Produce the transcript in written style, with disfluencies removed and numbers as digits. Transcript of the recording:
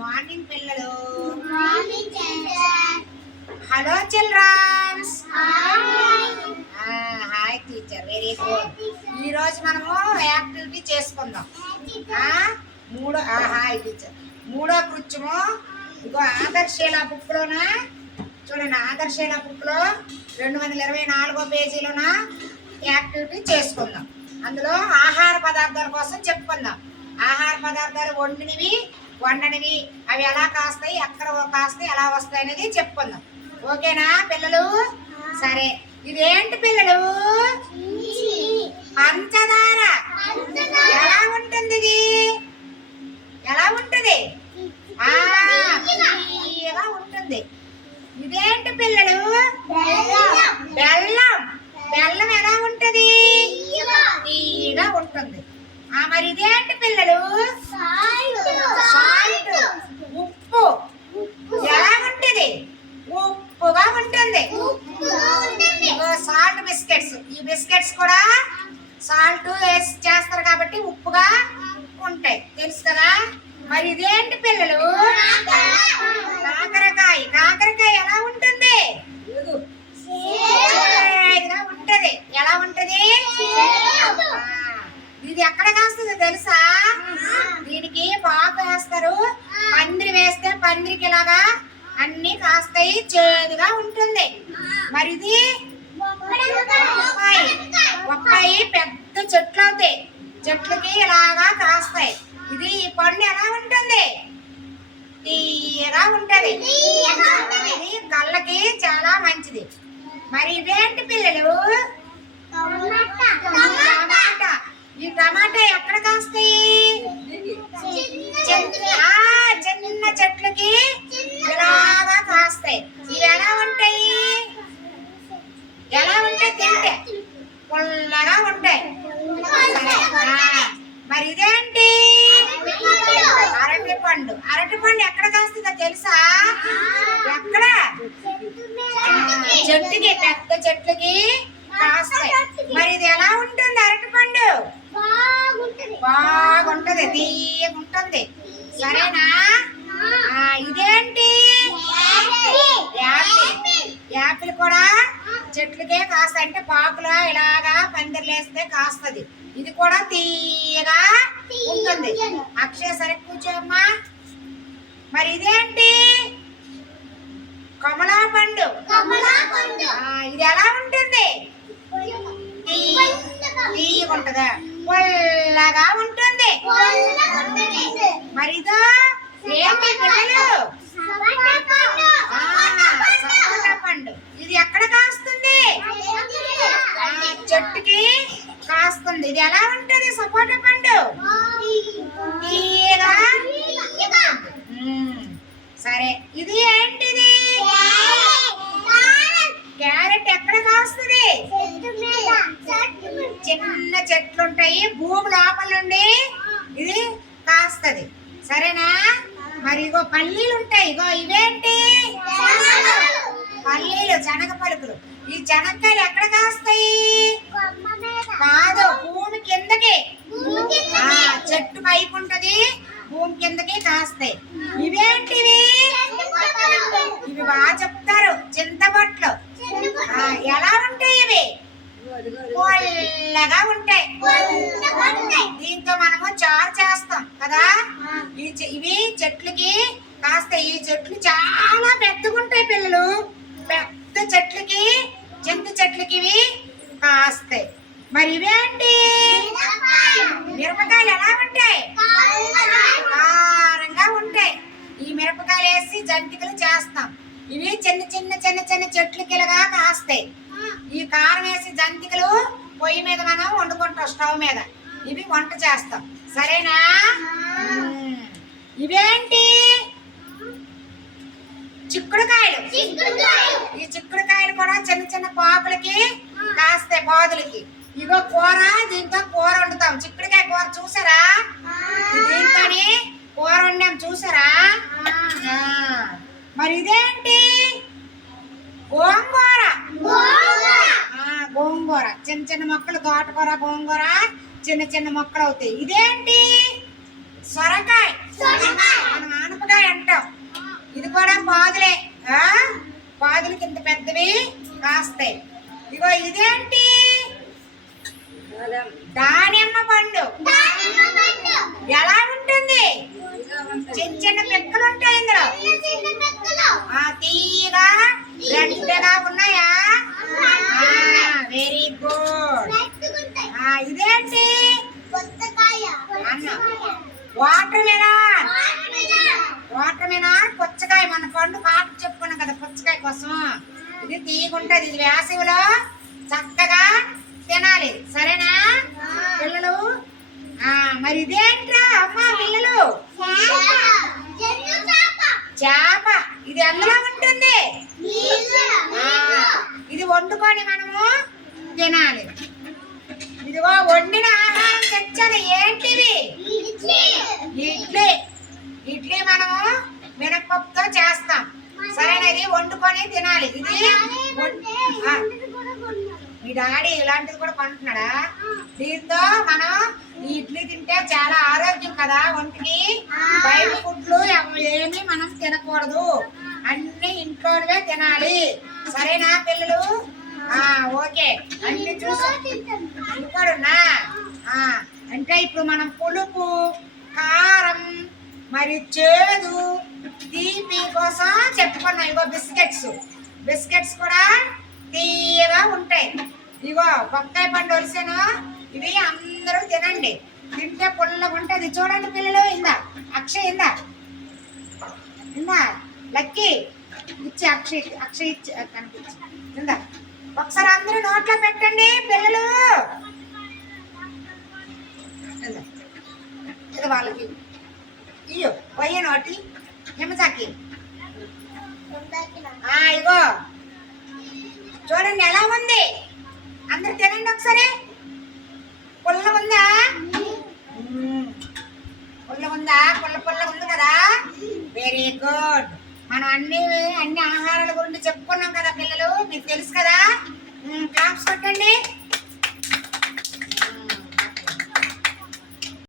Morning పిల్లలు. Hello childrens. Hi teacher. Very good. ఈరోజు మనము యాక్టివిటీ చేసుకుందాం. Hi teacher. మూడో కృత్యము ఇగో ఆదర్శీల బుక్లోన చూడండి. ఆదర్శీల బుక్లో 224వ పేజీలోన యాక్టివిటీ చేసుకుందాం. అందులో ఆహార పదార్థాల కోసం చెప్పుకుందాం. ఆహార పదార్థాలు వండినవి వండనివి అవి ఎలా కాస్తాయి, ఎక్కడ కాస్తాయి, ఎలా వస్తాయి అనేది చెప్పుకుందాం. ఓకేనా పిల్లలు? సరే. ఇదేంటి పిల్లలు? పంచదార. ఎలా ఉంటుంది ఇది? ఎలా ఉంటుంది? తీయగా ఉంటుంది. ఇదేంటి పిల్లలు? బెల్లం. బెల్లం ఎలా ఉంటుంది? తీయగా ఉంటుంది. మరి ఇదేంటి పిల్లలు? సాల్ట్. ఉప్పు. ఎలా ఉంటుంది? ఉప్పుగా ఉంటుంది. Salt biscuits. ఈ బిస్కెట్స్ కూడా సాల్ట్ వేసి చేస్తారు కాబట్టి ఉప్పుగా ఉంటాయి, తెలుసు కదా. మరి ఇదేంటి పిల్లలు? కాకరకాయ. కాకరకాయ ఎలా ఉంటుంది? ఉంటది. ఎలా ఉంటది? ఇది ఎక్కడ కాస్తుందో తెలుసా? దీనికి పాకు వేస్తారు, పందిరి వేస్తే పందిరికి ఇలాగా అన్ని కాస్తాయి, చేదుగా ఉంటుంది. మరి ఇది బొప్పాయి. పెద్ద చెట్లు అవుతాయి, చెట్లకి ఇలాగా కాస్తాయి. ఇది ఈ పండు ఎలా ఉంటుంది? తీయగా ఉంటది. ఇది కళ్ళకి చాలా మంచిది. మరి ఇదేంటి పిల్లలు? టమాటా. ఈ టమాటా ఎక్కడ కాస్తాయి? చిన్న చెట్లకి ఇలాగా కాస్తాయి. ఇవి ఎలా ఉంటాయి? ఎలా ఉంటాయి? తింటే పుల్లగా ఉంటాయి. మరి ఇదేంటి? అరటిపండు. అరటిపండు ఎక్కడ కాస్తుందో తెలుసా? ఎక్కడ? చెట్టుకి, పెద్ద చెట్లకి కాస్తాయి. మరి ఇది ఎలా ఉంటుంది? అరటిపండు బాగుంటది, తీయగుంటుంది. సరేనా? ఇదేంటి? యాపిల్. యాపిల్ కూడా చెట్లకే కాస్తాయి, అంటే పాకులా ఇలాగా పందిర్లేస్తే కాస్తుంది. ఇది కూడా తీయగా ఉంటుంది. అక్షయ సరే కూర్చోమ్మా. మరి ఇదేంటి? కమలా పండు. ఇది ఎలా ఉంటుంది? తీయగుంటదా? పొల్లగా ఉంటుంది. మరి ఇదా ఏంటి పిల్లలు? సపోటా పండు. ఇది ఎక్కడ కాస్తుంది? చెట్టుకి కాస్తుంది. ఇది ఎలా ఉంటుంది? సపోటా పండు తీయగా. సరే. ఇది ఏంటిది? క్యారెట్. ఎక్కడ కాస్తుంది? చిన్న చెట్లు ఉంటాయి, భూమి లోపల నుండి ఇది కాస్తుంది. సరేనా? మరి ఇగో పల్లీలు ఉంటాయి. ఇగో ఇవేంటి? పల్లీలు, శనగ పలుకులు. ఈ శనక్కాయలు ఎక్కడ కాస్తాయి? కాదు, భూమి కిందకి. చెట్టు పైకి ఉంటది, భూమి కిందకి కాస్తాయి. ఇవేంటివి? ఇవి బాగా చెప్తారు, చింతపట్లు. ఎలా ఉంటాయి? ఇవి పొల్లగా ఉంటాయి. దీంతో మనము చారు చేస్తాం కదా. ఇవి చెట్లకి కాస్తాయి. ఈ చెట్లు చాలా పెద్దగా ఉంటాయి పిల్లలు. పెద్ద చెట్లకి, చింత చెట్లకి ఇవి కాస్తాయి. మరి ఇవేంటి? మిరపకాయలు. ఎలా ఉంటాయి? కారంగా ఉంటాయి. ఈ మిరపకాయలు వేసి జంతికలు చేస్తాం. ఇవి చిన్న చిన్న చిన్న చిన్న చెట్లకి ఇలాగా కాస్తాయి. ఈ కారం వేసి జంతికలు పొయ్యి మీద మనం వండుకుంటాం, స్టవ్ మీద. ఇవి వంట చేస్తాం. సరేనా? ఇవేంటి? చిక్కుడుకాయలు. ఈ చిక్కుడుకాయలు కూడా చిన్న చిన్న పాకులకి కాస్తాయి, పాదులకి. ఇగో కూర. దీంతో కూర వండుతాం. చిక్కుడుకాయ కూర చూసారా? దీంతోని కూర వండాం, చూసారా? మరి ఇదేంటి? గోంగూర. గోంగూర చిన్న చిన్న మొక్కలు. తోటకూర, గోంగూర చిన్న చిన్న మొక్కలు అవుతాయి. ఇదేంటి? సొరకాయ. మనం ఆనపకాయ గాజులకి ఇంత పెద్దవి కాస్తాయి. ఇగో ఇదేంటి? దానిమ్మ పండు. ఎలా ఉంటుంది? చిన్న చిన్న పిక్కలు ఉంటాయి ఇందులో. తీయగా రెడ్గా ఉన్నాయా? Very good. ఇదేంటి? Watermelon. వాటర్ మిలాన్ పుచ్చకాయ. మన పండు కాపు చెప్పుకున్నాం కదా పుచ్చకాయ కోసం. ఇది తీయగుంటది. ఇది వేసవిలో చక్కగా తినాలి. సరేనా పిల్లలు? మరి ఇదేంట్రా అమ్మా పిల్లలు? చేప. ఇది ఎందులో ఉంటుంది? ఇది వండుకొని మనము తినాలి. ఇదిగో వండిన ఆహారం తెచ్చాను. ఏంటివి? ఇడ్లీ. ఇడ్లీ మనము మినపప్పుతో చేస్తాం. సరేనా? ఇది వండుకొని తినాలి. ఇది మీ డాడీ ఇలాంటిది కూడా కొంటున్నాడా? దీంతో మనం ఈ ఇడ్లీ తింటే చాలా ఆరోగ్యం కదా ఒంటికి. బయట ఫుడ్లు ఏమి మనం తినకూడదు. అన్ని ఇంట్లోనే తినాలి. సరేనా పిల్లలు? ఓకే. అన్ని చూసి ఇంకోడున్నా అంటే ఇప్పుడు మనం పులుపు, కారం, మరి చేదు, తీపి కోసం చెప్పుకున్నాం. ఇగో బిస్కెట్స్. బిస్కెట్స్ కూడా తీయగా ఉంటాయి. ఇగో బొక్కాయి పండు ఒలిసాను. ఇవి అందరూ తినండి. తింటే పుల్లగా ఉంటుంది. చూడండి పిల్లలు. ఇందా అక్షయ్ ఇందా లక్కీ ఇచ్చి అక్షయ్ ఇచ్చి కనిపించి ఇందా ఒకసారి అందరూ నోట్లో పెట్టండి పిల్లలు. ఇది వాళ్ళకి ఇయ్యో పోయే నోటి నిమ్మచాకి. ఇగో చూడండి ఎలా ఉంది. అందరు తినండి ఒకసారి. పుల్ల ఉందా? పుల్ల ఉందా? పుల్ల ఉంది కదా. Very good. మనం అన్ని ఆహారాల గురించి చెప్పుకున్నాం కదా పిల్లలు. మీకు తెలుసు కదా. క్లాప్స్ కొట్టండి.